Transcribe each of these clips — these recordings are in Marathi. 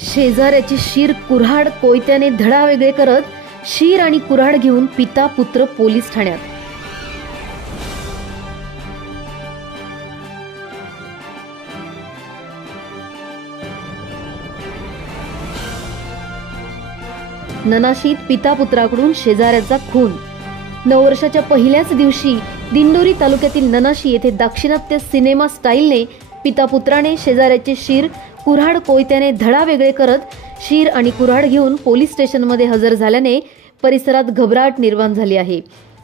शेजाऱ्याची शीर कुऱ्हाड कोयत्याने धडा वेगळे करत शीर आणि कुऱ्हाड घेऊन पिता पुत्र पोलीस ठाण्यात। ननाशीत पिता पुत्राकडून शेजाऱ्याचा खून। 9 वर्षाच्या पहिल्याच दिवशी दिंडोरी तालुक्यातील ननाशी येथे दाक्षिणात्य सिनेमा स्टाईलने पिता पुत्राने शेजाऱ्याचे शीर कुऱ्हाड कोयत्याने धडा वेगळे करत शीर आणि कुऱ्हाड घेऊन पोलीस स्टेशनमध्ये हजर झाल्याने परिसरात घबराट निर्माण झाली आहे।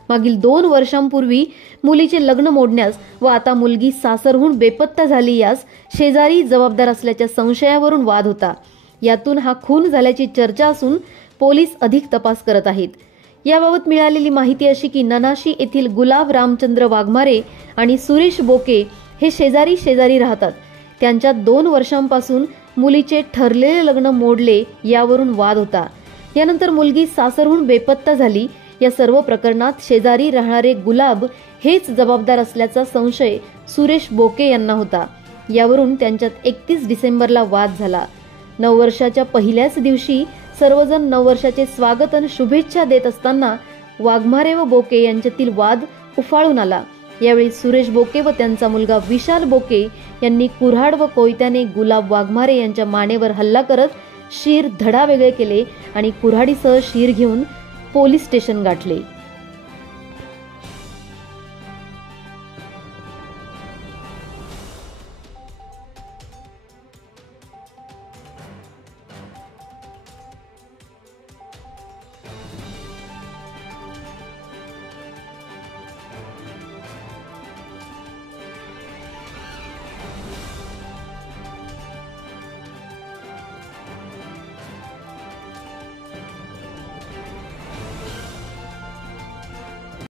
मागील 2 वर्षांपूर्वी मुलीचे लग्न मोडण्यास व आता मुलगी सासरहून बेपत्ता झाली यास शेजारी जबाबदार असल्याच्या संशयावरून वाद होता। यातून हा खून झाल्याची चर्चा असून पोलीस अधिक तपास करत आहेत। याबाबत मिळालेली माहिती अशी की ननाशी येथील गुलाब रामचंद्र वाघमारे आणि सुरेश बोके हे शेजारी राहतात। त्यांच्या 2 वर्षांपासून मुलीचे ठरलेले लग्न मोडले यावरून वाद होता। यानंतर मुलगी सासरहून बेपत्ता झाली। या सर्व प्रकरणात शेजारी राहणारे गुलाब हेच जबाबदार असल्याचा संशय सुरेश बोके यांना होता। यावरून त्यांच्यात 31 डिसेंबरला वाद झाला। 9 वर्षाच्या पहिल्याच दिवशी सर्वजण 9 वर्षाचे स्वागत आणि शुभेच्छा देत असताना वाघमारे व बोके यांच्यातील वाद उफाळून आला। यावेळी सुरेश बोके व त्यांचा मुलगा विशाल बोके यांनी कुऱ्हाड व कोयत्याने गुलाब वाघमारे यांच्या मानेवर हल्ला करत शीर धडा वेगळे केले आणि कुऱ्हाडीसह शीर घेऊन पोलीस स्टेशन गाठले।